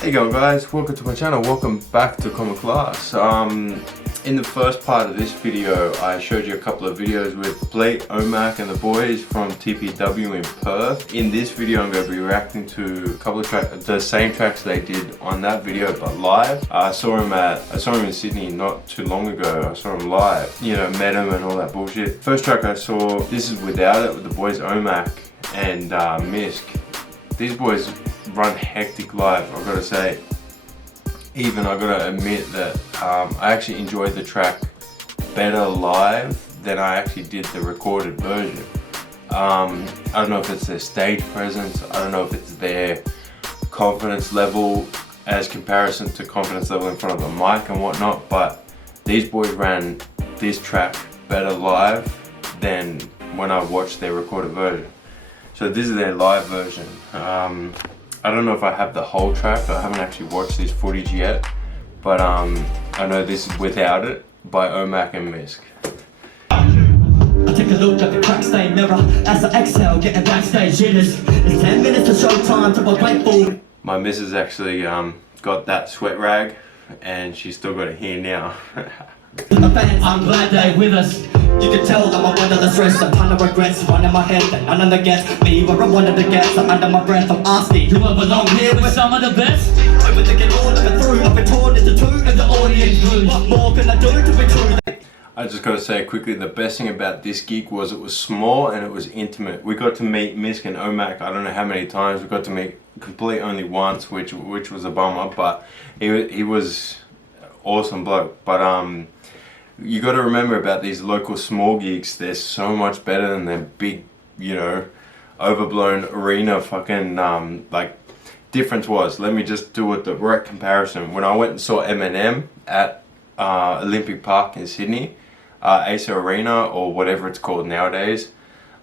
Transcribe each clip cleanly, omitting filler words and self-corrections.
Hey going guys, welcome to my channel, welcome back to CommonClass. In the first part of this video I showed you a couple of videos with Blake, Omac and the boys from TPW in Perth. In this video I'm going to be reacting to a couple of tracks, the same tracks they did on that video but live. I saw him in Sydney not too long ago. I saw him live, you know, met him and all that bullshit. First track I saw, this is Without It with the boys Omac and Mysc. These boys run hectic live, I've got to say. Even I got to admit that I actually enjoyed the track better live than I actually did the recorded version. I don't know if it's their stage presence, I don't know if it's their confidence level as comparison to confidence level in front of a mic and whatnot, but these boys ran this track better live than when I watched their recorded version. So this is their live version. I don't know if I have the whole track, I haven't actually watched this footage yet, but I know this is Without It by Omac and Mysc. I take a look at the crack stained mirror as I exhale, getting backstage jitters. It's 10 minutes to show time to a grateful. My missus actually got that sweat rag and she's still got it here now. I'm glad they're with us. You can tell that I'm under the stress, a ton of regrets running my head, that none of them gets me where I wanted to get. I'm under my breath, I'm asking, do I belong here with some of the best? Overthinking all of it through, I've been torn into two, and the audience grew. What more can I do to be true? I just gotta say quickly, the best thing about this gig was it was small and it was intimate. We got to meet Mysc and Omac, I don't know how many times. We got to meet complete only once, which was a bummer, but he was awesome bloke. But you got to remember about these local small gigs, they're so much better than their big, you know, overblown arena fucking, like, difference was, let me just do a direct comparison. When I went and saw Eminem at Olympic Park in Sydney, ASA Arena or whatever it's called nowadays,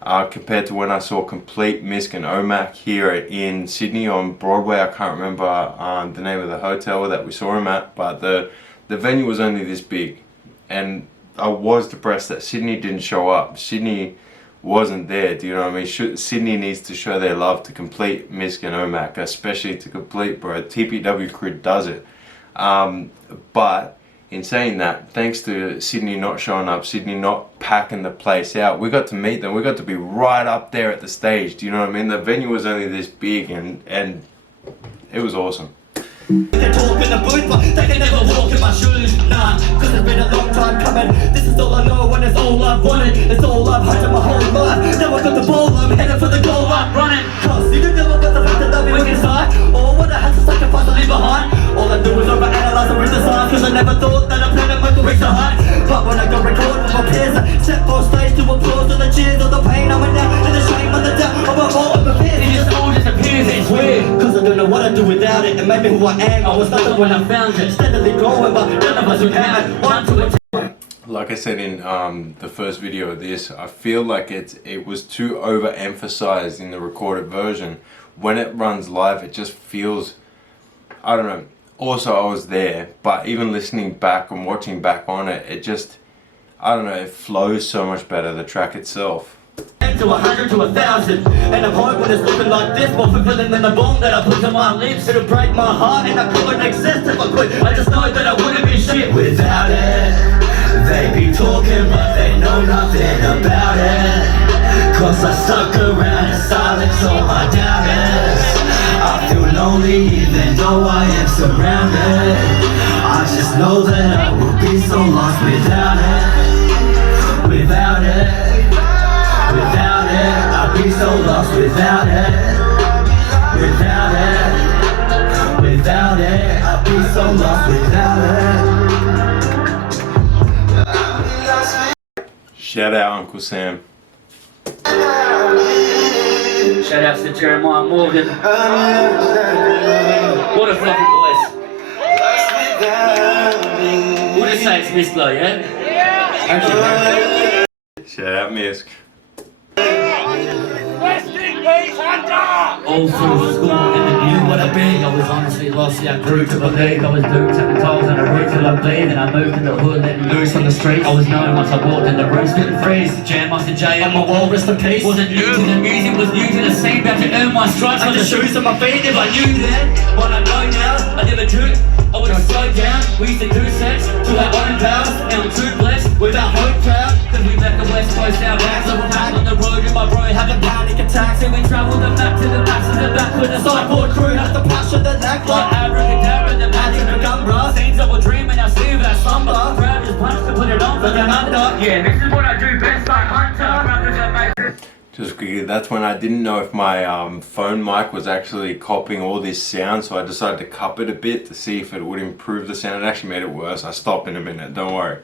compared to when I saw complete Mysc and Omac here in Sydney on Broadway. I can't remember the name of the hotel that we saw him at, but the venue was only this big. And I was depressed that Sydney didn't show up. Sydney wasn't there, do you know what I mean? Sydney needs to show their love to complete Mysc and Omac, especially to complete, bro. TPW crew does it. But in saying that, thanks to Sydney not showing up, Sydney not packing the place out, we got to meet them. We got to be right up there at the stage, do you know what I mean? The venue was only this big and it was awesome. They talk in the booth, but they can never walk in my shoes. Nah, cause it's been a long time coming. This is all I know and it's all I've wanted. It's all I've had in my whole life. Now I got the ball, I'm headed for the goal, I'm running. Cause you can never get the fact that I'll be weak inside. Or what I had to sacrifice to leave behind. All I do is overanalyze and read the signs. Cause I never thought that a planet might reach the height. But when I go record with my peers, I step on stage to applause and the cheers of the pain. I'm in there and the shame and the death of my fault and the fear. It just all disappears, it's weird. Cause I don't know what I do without it. It made me who I am. I was nothing when I found it. Steadily growing, but none of us who can. One to a. Like I said in the first video of this, I feel like it was too overemphasized in the recorded version. When it runs live, it just feels, I don't know. Also, I was there, but even listening back and watching back on it, it just, I don't know, it flows so much better, the track itself. To 100 to 1,000, and I'm hard when it's looking like this, more fulfilling than the bone that I put to my lips. It'll break my heart and I couldn't exist if I quit. I just know that I wouldn't be shit without it. They be talking but they know nothing about it. Cause I stuck around in silence all my doubters. I feel lonely even though I am surrounded. I just know that I will be so lost without it. Without it. Without it, I'd be so lost without it. Without it, without it, I'd be so lost without it. Shout out Uncle Sam. Shout out to Jeramiah Morgan. What a fluffy voice. What did say it's Mysc though, yeah? Shout out Mysc. All through school in the new what I be. I was honestly lost, yeah, I grew to believe I was doomed to the toes and I root till I bleed. And I moved to the hood, letting loose on the streets. I was known once I walked in the room, spitting freeze. Jam off the J on my wall, rest in peace. Wasn't new to the music, was new to the scene. About to earn my stripes on the shoes on my feet. If I knew then, what I know now, I never do. I would've slowed down. We used to do sets to our own powers. Now I'm too blessed with our home crowd. Cause we left the west coast out back. So we're back on the road with my bro having panic attacks. And we travel the map to the max and the back with the sideboard crew. Has the passion that lack like abracadabra, the magic of gun bra. Things that we're dreaming, I sleep that slumber. Grab his punch to put it on for the under. Yeah, this is what I do best like Hunter. Brothers that made Just quickly, that's when I didn't know if my phone mic was actually copying all this sound, so I decided to cup it a bit to see if it would improve the sound. It actually made it worse. I stopped in a minute, don't worry.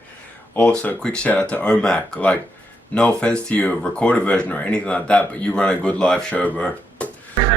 Also, quick shout out to Omac. Like, no offense to your recorded version or anything like that, but you run a good live show, bro.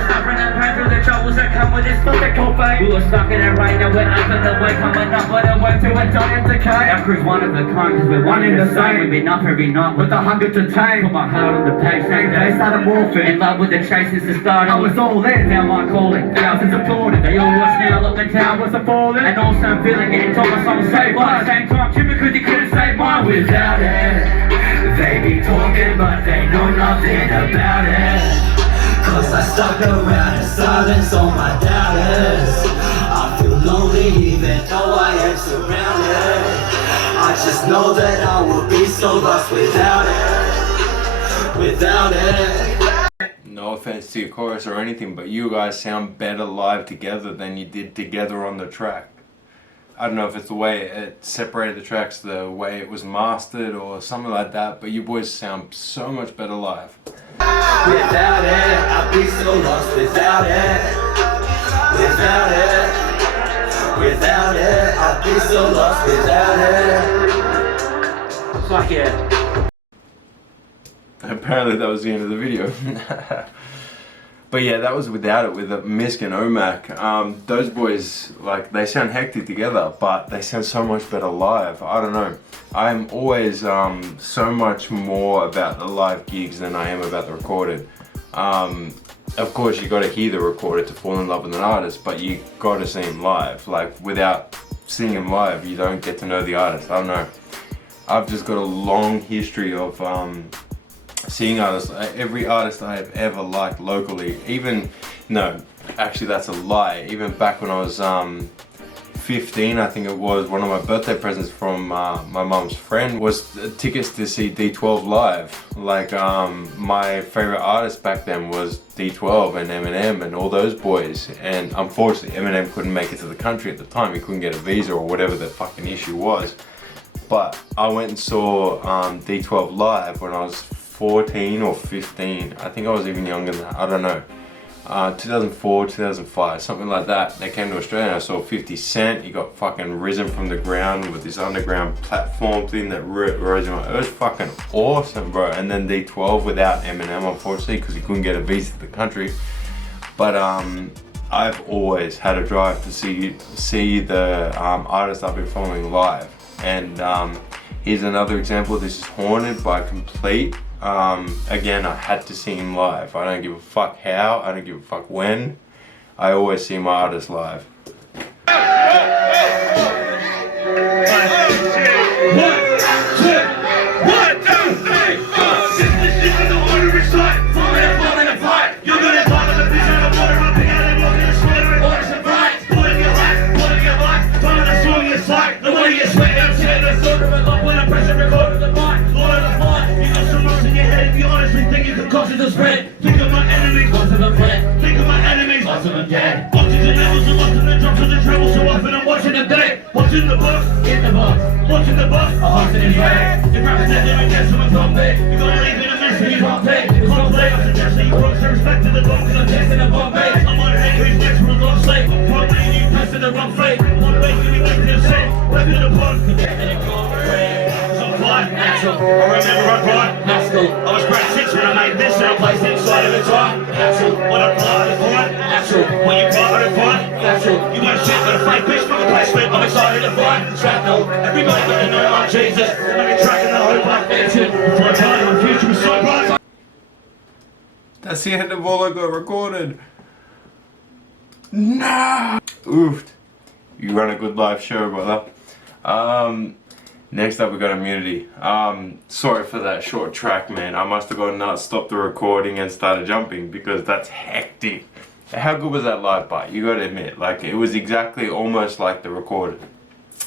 suffering and pain through the troubles that come with this physical fate. We were stuck in it right now, we're up in the way, coming up with a way to a giant decay. Our crew's one of a kind, cause we're one in the same. We've been up every night with 100 to tame. Put my heart on the page, same day, started morphing. In love with the chase since the start, I was all in. Now my calling, thousands applauded. They all watch now, look the town was a falling. And also I'm feeling it, told my soul save by the same time, Jimmy, cause you couldn't save mine without it. They be talking, but they know nothing about it. Cause I stuck around in silence on my doubters. I feel lonely even though I am surrounded. I just know that I will be so lost without it. Without it. No offense to your chorus or anything, but you guys sound better live together than you did together on the track. I don't know if it's the way it separated the tracks, the way it was mastered or something like that, but you boys sound so much better live. Without it, I'd be so lost without it. Without it. Without it, I'd be so lost without it. Fuck yeah. Apparently that was the end of the video. But yeah, that was Without It with Mysc and Omac. Those boys, like, they sound hectic together, but they sound so much better live. I don't know. I'm always so much more about the live gigs than I am about the recorded. Of course, you got to hear the recorded to fall in love with an artist, but you got to see him live. Like, without seeing him live, you don't get to know the artist. I don't know. I've just got a long history of seeing artists. Every artist I have ever liked locally, even, no, actually that's a lie. Even back when I was 15, I think it was, one of my birthday presents from my mum's friend was tickets to see D12 live. Like, my favorite artist back then was D12 and Eminem and all those boys. And unfortunately, Eminem couldn't make it to the country at the time. He couldn't get a visa or whatever the fucking issue was. But I went and saw D12 live when I was 14 or 15. I think I was even younger than that, I don't know. 2004, 2005, something like that. They came to Australia and I saw 50 Cent. He got fucking risen from the ground with this underground platform thing that rose him up. It was fucking awesome, bro. And then D12 without Eminem, unfortunately, because he couldn't get a visa to the country. But I've always had a drive to see the artists I've been following live. And here's another example. This is Haunted by Complete. Again, I had to see him live. I don't give a fuck how, I don't give a fuck when. I always see my artists live. Think of my enemies, lots of them dead. Think of my enemies, lots of them dead. Watching the levels and watching the drops of the treble so often I'm watching them dead. Watching the box, in the box. Watching the box, a heart in his head. You're rapping that lyric, get someone from me. You're gonna leave in a mess and you can't pay. You can't play, I suggest that you broke some respect to the box. Cause I'm testing a bomb bait. I'm on a head who's next for a long slave. I'm probably you passing the wrong fate. I'm on a base, you be back to the same. Back to the pond, forgetting it gone. Natural. I remember I cried. Natural. I was grade 6 when I made this and I placed it inside of a time. Natural. When I cried, I cried. Natural. When you cry, I cry. Natural. You won't shit but a fake bitch from a place where I'm excited to fight. Shrapnel. Everybody gonna know I'm Jesus. I'm a track in the hope I mentioned. Before I tell you my future was so bright. That's the end of all I got recorded. No! Oof. You run a good live show, brother. Next up we got Immunity. Sorry for that short track, man. I must have gone nuts, stopped the recording and started jumping because that's hectic. How good was that live bite? You gotta admit, like it was exactly almost like the recorded.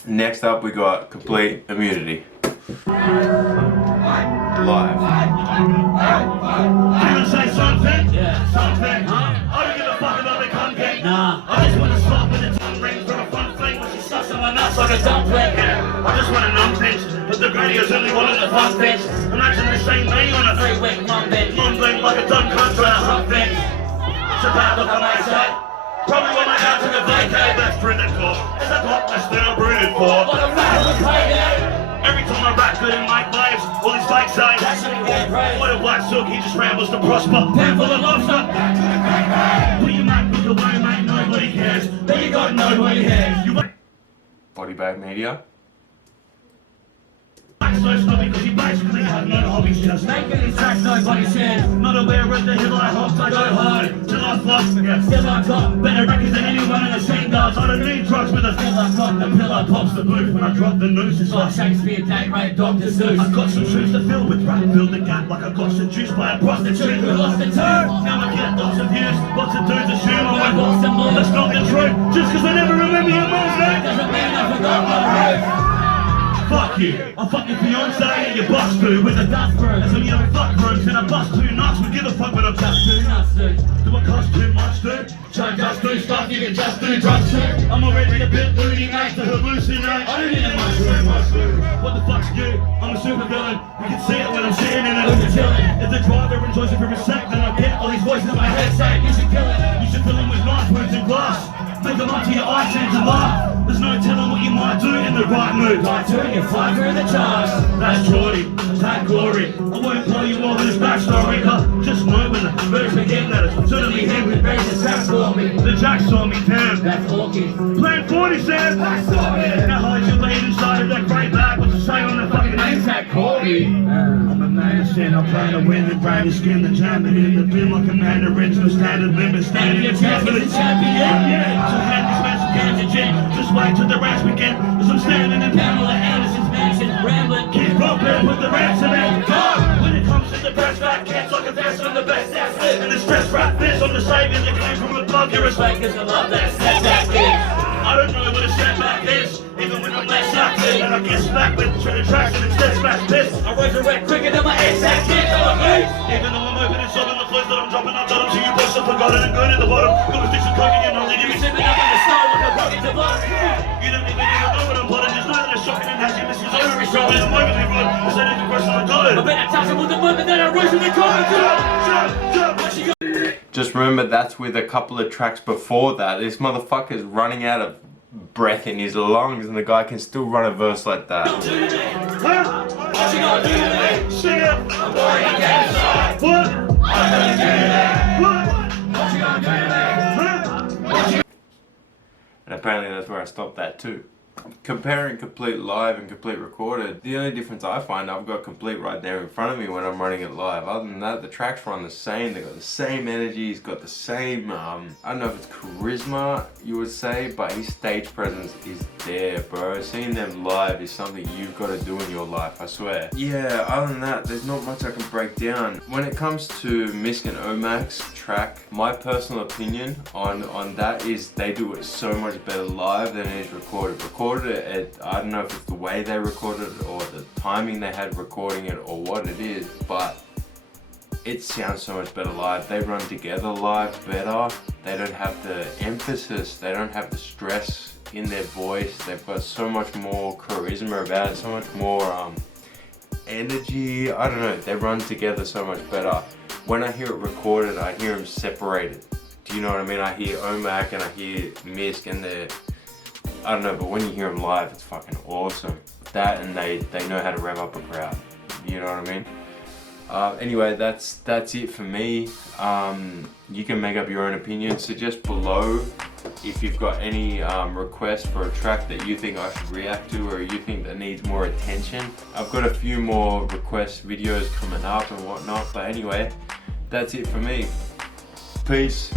Next up we got Complete Immunity. Live. Can I say something? Yeah. Something? I don't give a fuck about the content. Nah. I just want to stop with the tongue ring for a fun fling when she sucks on my nuts like a dumpling. Yeah. I just want to numb things, but the radio's only one of the fun things. Imagine the same day on a 3-week mumbling. mumbling like a dumb cunt trying to hump things. It's a bad look on my side. Probably when I go to the vacay, that's critical. It's a lot less than I'm rooted for. What a radical payday. Every time I rap good in my lives, all these bikes say, That shouldn't get praised. what a black sook, he just rambles to prosper. Pan full of lobster. Put your Mac book away, mate, nobody cares. Then you got nobody here. You Body Bag Media. so snobby because you basically have no hobbies, just Making these tracks nobody shares. not aware of the hill I hop, I go hard till I flop. Yeah. Still on top. Better records than anyone in the scene does. I don't need drugs with a Still on top. the pillar pops the booth when I drop the noose. It's Like like Shakespeare, date rate, Dr. Seuss. I've got some shoes to fill with rap, fill the gap like I got seduced by a prostitute Who lost the turn? Now I get lots of views, lots of dudes assume I won't Lost them all. That's not the truth, just cause I never remember your mom's name. Doesn't mean I forgot my roots. Fuck you, I'm fucking fiance and your boss boo with a Dust brew. As when you don't fuck rooms and I bust two nuts, we give a fuck when I'm just Too nuts, dude. Do I cost too much, dude? Try just do stuff, you can just do drugs too. I'm already a bit loony, mate, to hallucinate. I don't need a mushroom. What the fuck's you? I'm a super villain. You can see it when I'm sitting in Who's it. the chillin'? If the driver enjoys it for a sec, then I get all these voices in my head saying, You should kill it. you should fill them with knife wounds and glass. Make them up to your iTunes and laugh. There's no telling what you might do in the right mood. By doing you fly through the charts. That's Geordie, that glory. I won't blow you all with this backstory, but just know when the birds begin that it's certainly him who Raise the tracks for me. the jack saw me, damn. That's orchid. Plan 40 says, now hide your lead inside of that great bag. What's it say on the fucking Name's name? that Corby. I'm a man of sin, I'm playing to win the brand of skin, the jam it in the bin like a mandarin to a standard limit, standing in Champ for is the the champion. yeah. So hand these men some cans of gin, just wait till the rats begin, as I'm standing in Pamela Anderson's mansion, rambling. keep bumping with the ransom and God. When it comes to the best rap cats, like a vest, I'm the best, that's it. And the stress rap this, I'm the savior that came from above, you're a Fakers I love that setback is. I don't know what a setback is, even when I'm less active. And I get smacked with tracks and instead smash piss. I resurrect quicker than my ex-act kids. I'm a beast. Even though I'm opening some of the flows that I'm dropping, I'm telling you boys are forgotten and good at the bottom. Got a stick some coke and you know that You you sipping up in the snow like a bucket to blood. You don't even know what I'm plotting, just know that it's shocking and has you missing over each other. I'm overly run, is that any question I got it? I bet I touch him with the moment that I rush in the corner. Just remember that's with a couple of tracks before that. This motherfucker's running out of breath in his lungs and the guy can still run a verse like that. Huh? What you gonna do to me? Sing it! I'm going to get inside. What? I'm gonna do to me. What? What you gonna do to me? Huh? And apparently that's where I stopped that too. Comparing complete live and complete recorded, the only difference I find, I've got complete right there in front of me when I'm running it live. Other than that, the tracks run the same. They've got the same energy. He's got the same, I don't know if it's charisma, you would say, but his stage presence is there, bro. Seeing them live is something you've got to do in your life, I swear. Yeah, other than that, there's not much I can break down. When it comes to Mysc and Omac's track, my personal opinion on that is they do it so much better live than it is recorded. I don't know if it's the way they recorded it or the timing they had recording it or what it is, but it sounds so much better live. They run together live better. They don't have the emphasis, they don't have the stress in their voice. They've got so much more charisma about it, so much more energy. I don't know, they run together so much better. When I hear it recorded, I hear them separated. Do you know what I mean? I hear Omac and I hear Mysc and they're, I don't know, but when you hear them live, it's fucking awesome. That and they know how to rev up a crowd. You know what I mean? Anyway, that's it for me. You can make up your own opinion. Suggest below if you've got any requests for a track that you think I should react to or you think that needs more attention. I've got a few more request videos coming up and whatnot. But anyway, that's it for me. Peace.